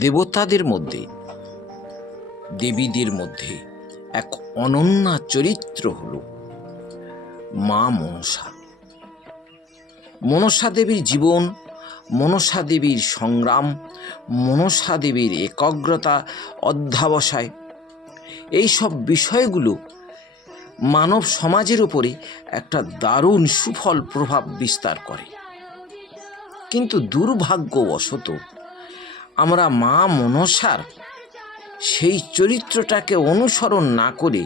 দেবতাদের মধ্যে, দেবীদের মধ্যে এক অনন্য চরিত্র হল মা মনসা। মনসা দেবীর জীবন, মনসা দেবীর সংগ্রাম, মনসা দেবীর একাগ্রতা, অধ্যবসায়, এইসব বিষয়গুলো মানব সমাজের উপরে একটা দারুণ সুফল প্রভাব বিস্তার করে। কিন্তু দুর্ভাগ্যবশত আমরা মা মনসার সেই চরিত্রটাকে অনুসরণ না করে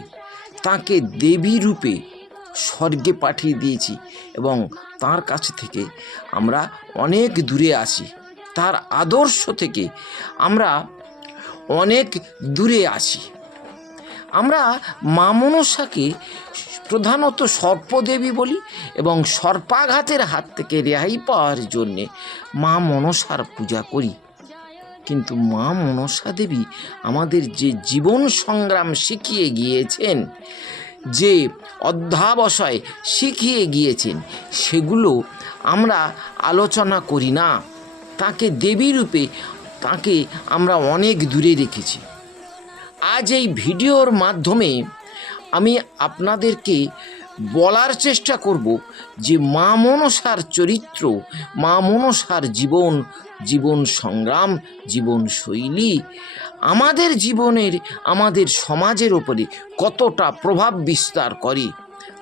তাকে দেবী রূপে স্বর্গে পাঠিয়ে দিয়েছি এবং তার কাছ থেকে আমরা অনেক দূরে আছি, তার আদর্শ থেকে আমরা অনেক দূরে আছি। আমরা মা মনসাকে প্রধানত সর্পদেবী বলি এবং সর্পাঘাতের হাত থেকে রেহাই পাওয়ার জন্যে মা মনসার পূজা করি। কিন্তু মা মনসা দেবী আমাদের যে জীবন সংগ্রাম শিখিয়ে গিয়েছেন, যে অধ্যাবসায় শিখিয়ে গিয়েছেন, সেগুলো আমরা আলোচনা করি না। তাকে দেবী রূপে তাকে আমরা অনেক দূরে রেখেছি। আজ এই ভিডিওর মাধ্যমে আমি আপনাদেরকে বলার চেষ্টা করব যে মা মনসার চরিত্র, মা মনসার জীবন, জীবন সংগ্রাম, জীবন শৈলী আমাদের জীবনের, আমাদের সমাজের ওপরে কতটা প্রভাব বিস্তার করে,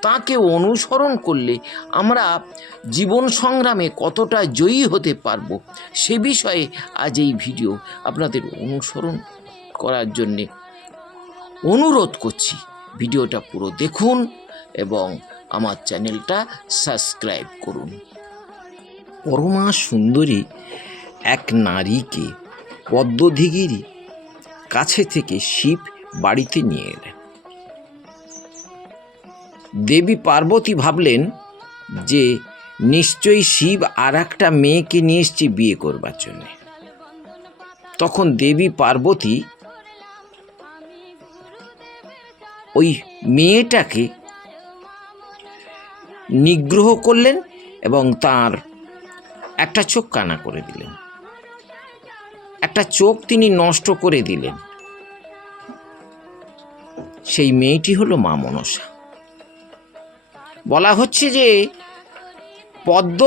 তাকে অনুসরণ করলে আমরা জীবন সংগ্রামে কতটা জয়ী হতে পারবো, সে বিষয়ে আজ এই ভিডিও আপনাদের অনুসরণ করার জন্যে অনুরোধ করছি। ভিডিওটা পুরো দেখুন এবং আমার চ্যানেলটা সাবস্ক্রাইব করুন। পরমা সুন্দরী এক নারীকে পদ্মদিঘির কাছে থেকে শিব বাড়িতে নিয়ে এলেন। দেবী পার্বতী ভাবলেন যে নিশ্চয়ই শিব আর একটা মেয়েকে নিয়ে এসছে বিয়ে করবার জন্য। তখন দেবী পার্বতী ওই মেয়েটাকে নিগ্রহ করলেন এবং তার একটা চোখ কানা করে দিলেন, একটা চোখ তিনি নষ্ট করে দিলেন। সেই মেয়েটি হলো মা মনসা। বলা হচ্ছে যে পদ্ম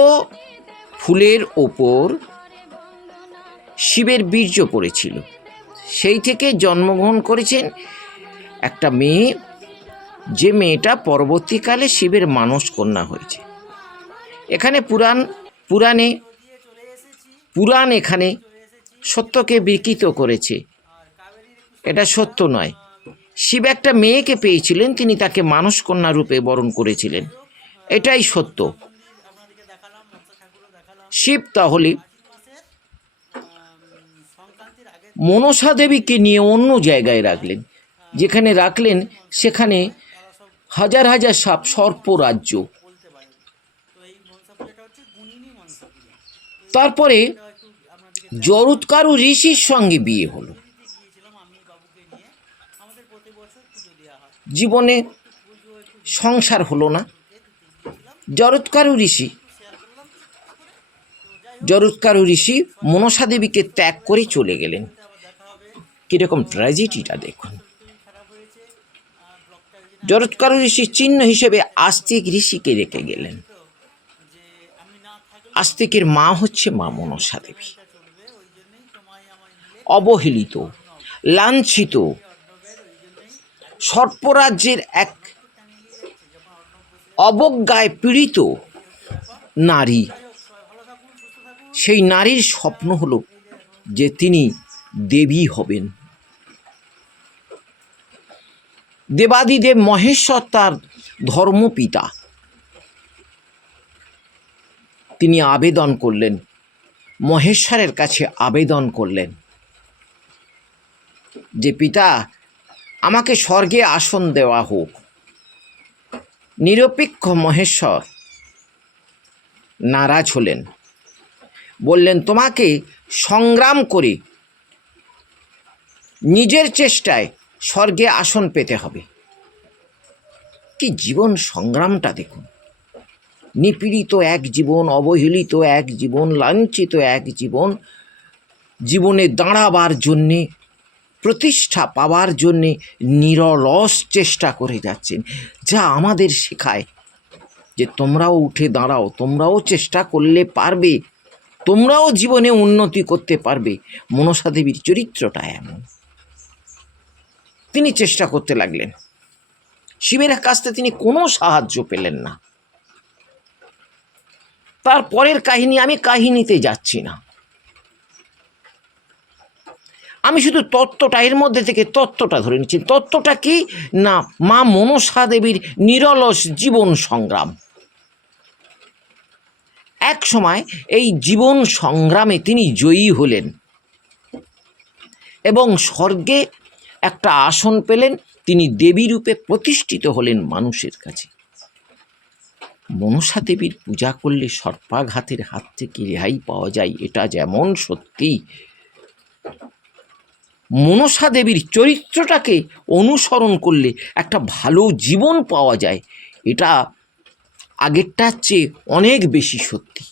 ফুলের ওপর শিবের বীর্য পড়েছিল, সেই থেকে জন্মগ্রহণ করেছেন একটা মেয়ে, যে মেয়েটা পরবর্তীকালে শিবের মানস কন্যা হয়েছে। এখানে পুরাণ এখানে সত্যকে বিকৃত করেছে, এটা সত্য নয়। শিব একটা মেয়েকে পেয়েছিলেন, তিনি তাকে মানস কন্যা রূপে বরণ করেছিলেন, এটাই সত্য। শিব তাহলে মনসা দেবীকে নিয়ে অন্য জায়গায় রাখলেন, যেখানে রাখলেন সেখানে হাজার হাজার সাপ সর্প রাজ্য। তারপরে জরৎকারু ঋষির সঙ্গে বিয়ে হলো। জীবনে সংসার হলো না। জরৎকারু ঋষি মনসা দেবীকে ত্যাগ করে চলে গেলেন। কিরকম ট্র্যাজেডিটা দেখুন। জরৎকারু ঋষির চিহ্ন হিসেবে আস্তিক ঋষিকে রেখে গেলেন। আস্তিকের মা হচ্ছে মা মনসা দেবী। অবহেলিত, লাঞ্ছিত, সর্পরাজ্যের এক অবজ্ঞায় পীড়িত নারী। সেই নারীর স্বপ্ন হলো যে তিনি দেবী হবেন। দেবাদিদেব মহেশ্বর তার ধর্মপিতা। তিনি আবেদন করলেন, মহেশ্বরের কাছে আবেদন করলেন যে পিতা, আমাকে স্বর্গে আসন দেওয়া হোক। নিরপেক্ষ মহেশ্বর নারাজ হলেন, বললেন তোমাকে সংগ্রাম করে নিজের চেষ্টায় স্বর্গে আসন পেতে হবে। কি জীবন সংগ্রামটা দেখুন। নিপীড়িত এক জীবন, অবহেলিত এক জীবন, লাঞ্ছিত এক জীবন, জীবনে দাঁড়াবার জন্যে, প্রতিষ্ঠা পাওয়ার জন্যে নিরলস চেষ্টা করে যাচ্ছেন, যা আমাদের শেখায় যে তোমরাও উঠে দাঁড়াও, তোমরাও চেষ্টা করলে পারবে, তোমরাও জীবনে উন্নতি করতে পারবে। মনসা দেবীর চরিত্রটা এমন। তিনি চেষ্টা করতে লাগলেন, শিবের কাছ থেকে তিনি কোনো সাহায্য পেলেন না। তারপরের কাহিনী, আমি কাহিনীতে যাচ্ছি না, আমি শুধু তত্ত্বটা, এর মধ্যে থেকে তত্ত্বটা ধরে নিচ্ছি। তত্ত্বটা কি না, মা মনসা দেবীর নিরলস জীবন সংগ্রাম। এক সময় এই জীবন সংগ্রামে তিনি জয়ী হলেন এবং স্বর্গে একটা আসন পেলেন। তিনি দেবী রূপে প্রতিষ্ঠিত হলেন মানুষের কাছে। মনসা দেবীর পূজা করলে সর্পাঘাতের হাত থেকে রেহাই পাওয়া যায়, এটা যেমন সত্যি, মনসা দেবীর চরিত্রটাকে অনুসরণ করলে একটা ভালো জীবন পাওয়া যায়, এটা আগেরটার চেয়ে অনেক বেশি সত্যি।